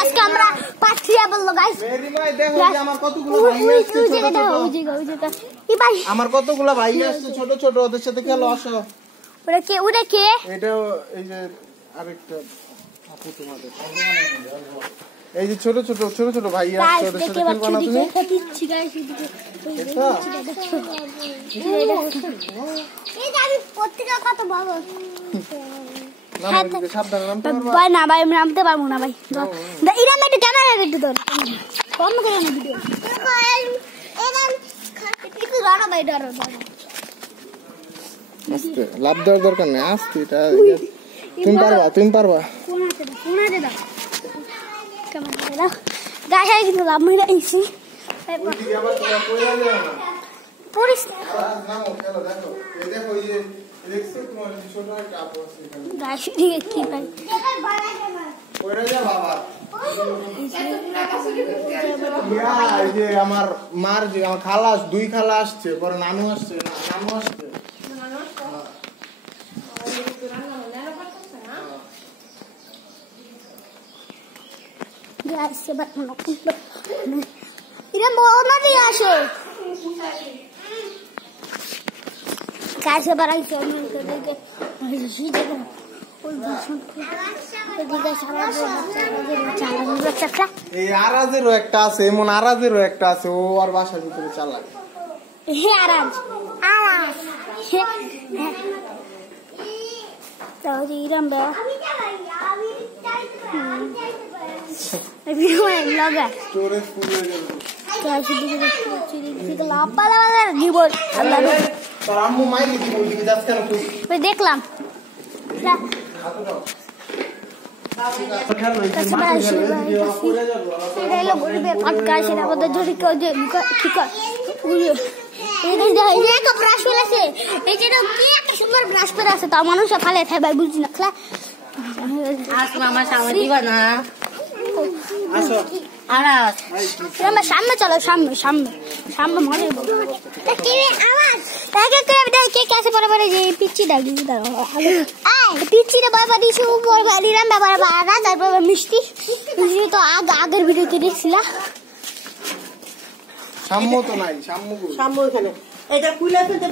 আজকে আমরা পাঠিয়ে বললো গাইস মেরিমাই দেখো যে আমার কতগুলো ভাই আসছে আমার কতগুলো ভাই আসছে ছোট ছোট ওদের সাথে খেলো আসো ওটা কে এটা এই যে আরেকটা আপু তোমাদের এই যে ছোট ছোট ভাই আসছে ওদের সাথে খেলবা না তুমি দিচ্ছি গাইস এই যে আমি পত্রিকা কত ভালো সাবধানে নামতে পারবা ভাই না ভাই আমি নামতে পারবো না ভাই এরা একটু ক্যামেরা একটু ধর বন্ধ করে না ভিডিও একটু ধরো ভাই ধরো আস্তে লাভ দেওয়ার দরকার নেই আস্তে এটা তুমি পারবা কোন আছে দাও ক্যামেরা দাও গায়ে কিন্তু লাভ মেরে আইছি পুলিশ নামো খেলো দেখো এই দেখো এই যে দেখছো তোমার ছোট একটা আপু আছে এখানে গাছ দিয়ে কি ভাই কইরা যা বাবা এই যে আমার মার যে আমার খালা দুই খালা আসছে পরে নানু আসছে গাছ সে বাট না ইরা বল না দিয়ে আসো গাছ সে বাড়াই সব মন করে দেখে সুই দেখো ওই ভাষণ এদিকে চালা এই আরাজেরও একটা আছে এমন আরাজেরও একটা আছে ও আর বাসার ভিতরে চালায় হে আরাজ তাও ইরাম বে লগা স্টোরেজ ফুল হয়ে গেল গাছ দিকে লাপালা দিব আল্লাহ তোর আম্মু মাইলি কি বলবি যাস কেন তুই ওই দেখলাম মানুষ ফালে খাই ভাই বুঝছি না সামনে চলো সামনে মনে कैसे बड़े बड़े ये पिच्ची डाली पिच्ची रे बाबा दिसु উপর গালিরাম বাবা বাবা তারপর মিষ্টি মিষ্টি তো আগের ভিডিওতে দেখছিলা সাম্য তো নাই সাম্য এখানে এটা কুইলা ফেলতে